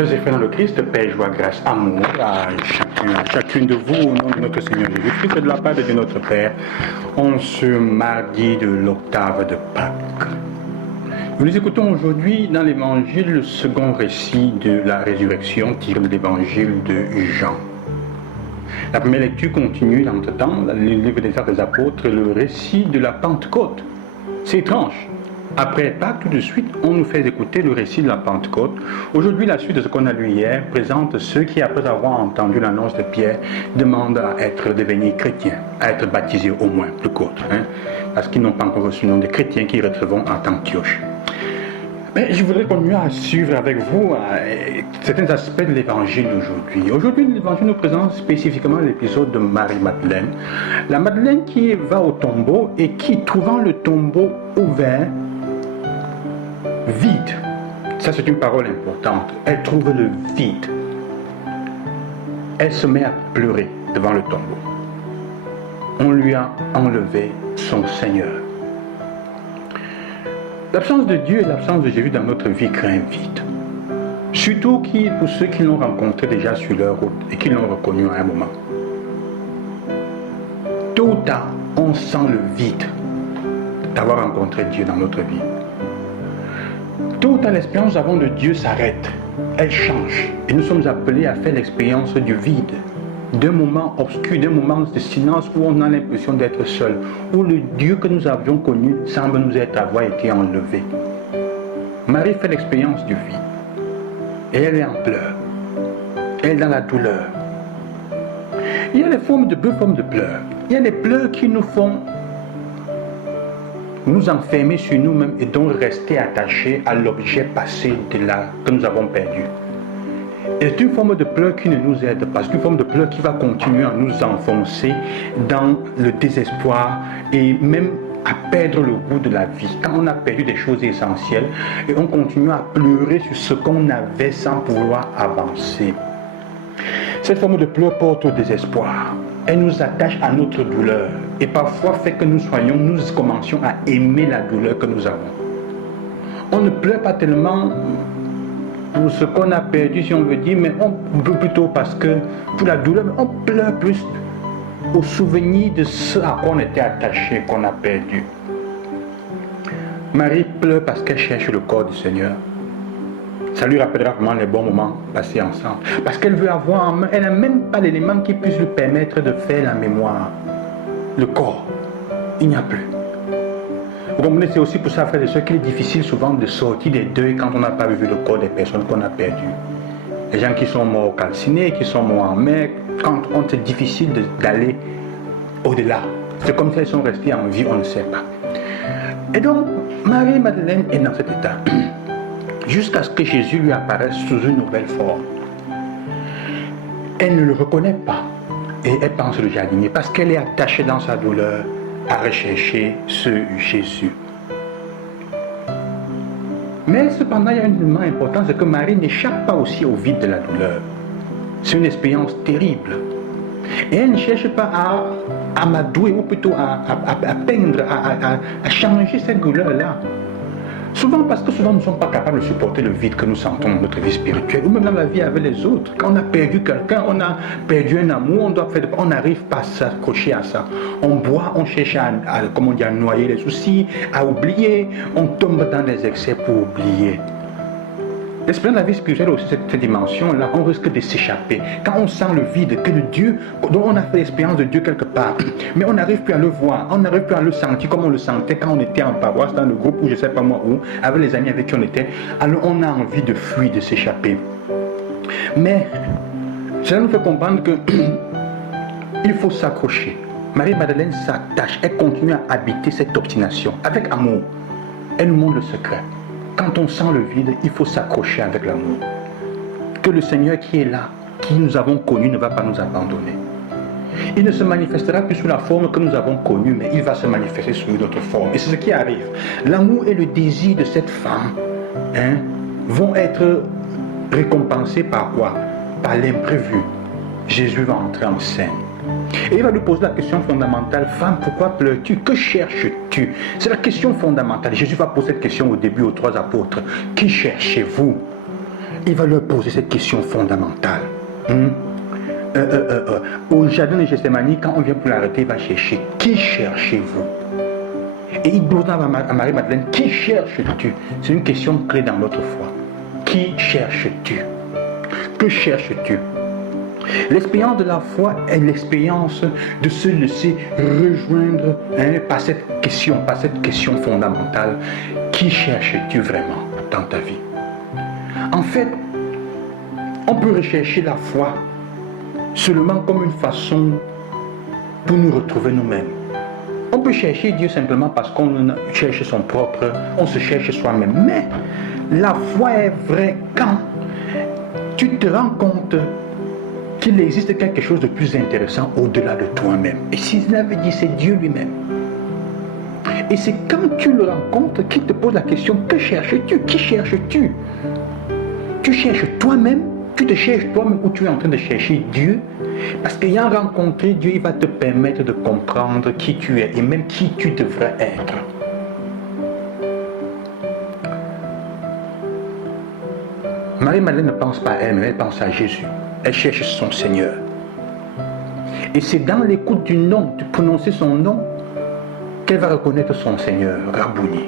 Sœurs et frères dans le Christ, paix, joie, grâce, amour à chacune de vous au nom de notre Seigneur Jésus-Christ et de la part de Dieu notre Père, en ce mardi de l'octave de Pâques. Nous écoutons aujourd'hui dans l'évangile le second récit de la résurrection tiré de l'évangile de Jean. La première lecture continue entre-temps, le livre des Actes des Apôtres, le récit de la Pentecôte. C'est étrange. Après Pâques, tout de suite, on nous fait écouter le récit de la Pentecôte. Aujourd'hui, la suite de ce qu'on a lu hier présente ceux qui, après avoir entendu l'annonce de Pierre, demandent à être devenus chrétiens, à être baptisés au moins, plus court, parce qu'ils n'ont pas encore reçu le nom de chrétiens qu'ils retrouveront à Antioche. Mais je voudrais continuer à suivre avec vous certains aspects de l'évangile d'aujourd'hui. Aujourd'hui, l'évangile nous présente spécifiquement l'épisode de Marie-Madeleine. La Madeleine qui va au tombeau et qui, trouvant le tombeau ouvert, vide. Ça, c'est une parole importante. Elle trouve le vide. Elle se met à pleurer devant le tombeau. On lui a enlevé son Seigneur. L'absence de Dieu et l'absence de Jésus dans notre vie crée un vide. Surtout pour ceux qui l'ont rencontré déjà sur leur route et qui l'ont reconnu à un moment. Tôt ou tard, on sent le vide d'avoir rencontré Dieu dans notre vie. Tôt ou tard, l'expérience avant de Dieu s'arrête. Elle change. Et nous sommes appelés à faire l'expérience du vide. D'un moment obscur, d'un moment de silence où on a l'impression d'être seul, où le Dieu que nous avions connu semble nous avoir été enlevé. Marie fait l'expérience du vide. Et elle est en pleurs. Elle est dans la douleur. Il y a deux formes de pleurs. Il y a les pleurs qui nous font nous enfermer sur nous-mêmes et donc rester attachés à l'objet passé que nous avons perdu. Et c'est une forme de pleurs qui ne nous aide pas. C'est une forme de pleurs qui va continuer à nous enfoncer dans le désespoir et même à perdre le goût de la vie. Quand on a perdu des choses essentielles et on continue à pleurer sur ce qu'on avait sans pouvoir avancer. Cette forme de pleurs porte au désespoir. Elle nous attache à notre douleur et parfois fait que nous commencions à aimer la douleur que nous avons. On ne pleure pas tellement pour ce qu'on a perdu, si on veut dire, mais on peut plutôt parce que pour la douleur, on pleure plus au souvenir de ce à quoi on était attaché, qu'on a perdu. Marie pleure parce qu'elle cherche le corps du Seigneur. Ça lui rappellera vraiment les bons moments passés ensemble. Parce qu'elle veut avoir en main, elle n'a même pas l'élément qui puisse lui permettre de faire la mémoire. Le corps, il n'y a plus. Vous comprenez, c'est aussi pour ça, frères et sœurs, qu'il est difficile souvent de sortir des deuils quand on n'a pas vu le corps des personnes qu'on a perdues. Les gens qui sont morts calcinés, qui sont morts en mer, quand c'est difficile d'aller au-delà. C'est comme si elles sont restées en vie, on ne sait pas. Et donc, Marie-Madeleine est dans cet état. Jusqu'à ce que Jésus lui apparaisse sous une nouvelle forme. Elle ne le reconnaît pas. Et elle pense le jardinier parce qu'elle est attachée dans sa douleur à rechercher ce Jésus. Mais cependant, il y a un élément important, c'est que Marie n'échappe pas aussi au vide de la douleur. C'est une expérience terrible. Et elle ne cherche pas à m'adouer, ou plutôt à peindre, à changer cette douleur-là. Souvent parce que souvent nous ne sommes pas capables de supporter le vide que nous sentons dans notre vie spirituelle, ou même dans la vie avec les autres. Quand on a perdu quelqu'un, on a perdu un amour, on n'arrive pas à s'accrocher à ça. On boit, on cherche à noyer les soucis, à oublier, on tombe dans des excès pour oublier. L'expérience de la vie spirituelle aussi, cette dimension-là, on risque de s'échapper. Quand on sent le vide, que le Dieu, dont on a fait l'expérience de Dieu quelque part, mais on n'arrive plus à le voir, on n'arrive plus à le sentir comme on le sentait quand on était en paroisse, dans le groupe ou je ne sais pas moi où, avec les amis avec qui on était, alors on a envie de fuir, de s'échapper. Mais cela nous fait comprendre que il faut s'accrocher. Marie-Madeleine s'attache, elle continue à habiter cette obstination avec amour. Elle nous montre le secret. Quand on sent le vide, il faut s'accrocher avec l'amour. Que le Seigneur qui est là, qui nous avons connu, ne va pas nous abandonner. Il ne se manifestera plus sous la forme que nous avons connue, mais il va se manifester sous une autre forme. Et c'est ce qui arrive. L'amour et le désir de cette femme vont être récompensés par quoi? Par l'imprévu. Jésus va entrer en scène. Et il va lui poser la question fondamentale, femme, pourquoi pleures-tu? Que cherches-tu? C'est la question fondamentale. Jésus va poser cette question au début aux trois apôtres. Qui cherchez-vous? il va leur poser cette question fondamentale. Au jardin de Gethsémani, quand on vient pour l'arrêter, il va chercher. Qui cherchez-vous? Et il demande à Marie-Madeleine, qui cherches-tu? C'est une question clé dans notre foi. Qui cherches-tu? Que cherches-tu? L'expérience de la foi est l'expérience de se laisser rejoindre par cette question fondamentale. Qui cherches-tu vraiment dans ta vie? En fait, on peut rechercher la foi seulement comme une façon pour nous retrouver nous-mêmes. On peut chercher Dieu simplement parce qu'on cherche on se cherche soi-même. Mais la foi est vraie quand tu te rends compte qu'il existe quelque chose de plus intéressant au-delà de toi-même. Et si cela veut dire c'est Dieu lui-même. Et c'est quand tu le rencontres qu'il te pose la question, que cherches-tu? Qui cherches-tu? Tu cherches toi-même, tu te cherches toi-même ou tu es en train de chercher Dieu? Parce qu'ayant rencontré Dieu, il va te permettre de comprendre qui tu es et même qui tu devrais être. Marie-Madeleine ne pense pas à elle, mais elle pense à Jésus. Elle cherche son Seigneur. Et c'est dans l'écoute du nom, de prononcer son nom, qu'elle va reconnaître son Seigneur, Rabouni.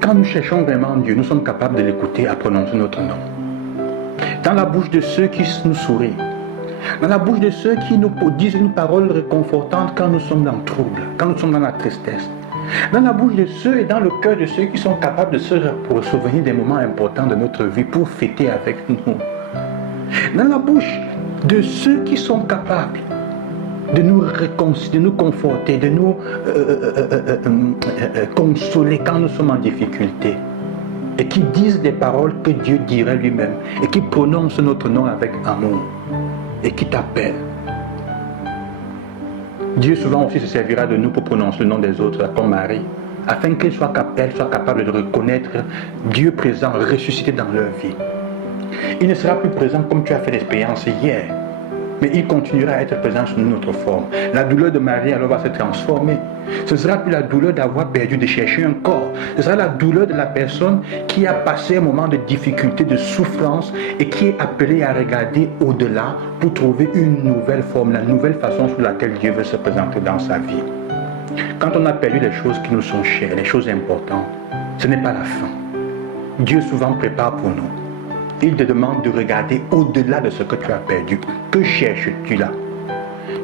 Quand nous cherchons vraiment Dieu, nous sommes capables de l'écouter à prononcer notre nom. Dans la bouche de ceux qui nous sourient, dans la bouche de ceux qui nous disent une parole réconfortante quand nous sommes dans le trouble, quand nous sommes dans la tristesse, dans la bouche de ceux et dans le cœur de ceux qui sont capables de se souvenir des moments importants de notre vie pour fêter avec nous, dans la bouche de ceux qui sont capables de nous réconcilier, de nous conforter, de nous consoler quand nous sommes en difficulté, et qui disent des paroles que Dieu dirait lui-même, et qui prononcent notre nom avec amour, et qui t'appellent. Dieu souvent aussi se servira de nous pour prononcer le nom des autres, comme Marie, afin qu'elle soit capable de reconnaître Dieu présent, ressuscité dans leur vie. Il ne sera plus présent comme tu as fait l'expérience hier, mais il continuera à être présent sous une autre forme. La douleur de Marie alors va se transformer. Ce ne sera plus la douleur d'avoir perdu, de chercher un corps. Ce sera la douleur de la personne qui a passé un moment de difficulté, de souffrance et qui est appelée à regarder au-delà pour trouver une nouvelle forme, la nouvelle façon sous laquelle Dieu veut se présenter dans sa vie. Quand on a perdu les choses qui nous sont chères, les choses importantes, ce n'est pas la fin. Dieu souvent prépare pour nous. Il te demande de regarder au-delà de ce que tu as perdu. Que cherches-tu là?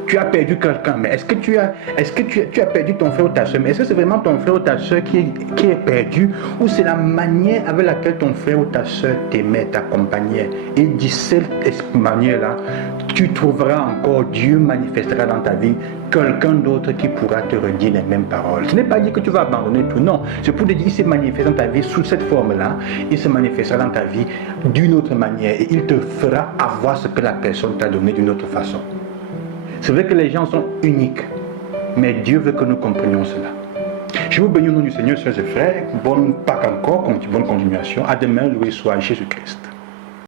Tu as perdu quelqu'un, mais est-ce que tu as perdu ton frère ou ta soeur? Mais est-ce que c'est vraiment ton frère ou ta soeur qui est perdu, ou c'est la manière avec laquelle ton frère ou ta soeur t'aimait, t'accompagnait? Et de cette manière-là, tu trouveras encore, Dieu manifestera dans ta vie quelqu'un d'autre qui pourra te redire les mêmes paroles. Ce n'est pas dire que tu vas abandonner tout, non. C'est pour te dire qu'il se manifeste dans ta vie sous cette forme-là, il se manifestera dans ta vie d'une autre manière et il te fera avoir ce que la personne t'a donné d'une autre façon. C'est vrai que les gens sont uniques, mais Dieu veut que nous comprenions cela. Je vous bénis au nom du Seigneur, sœurs et frères. Bonne Pâques encore, bonne continuation. À demain, loué soit Jésus-Christ.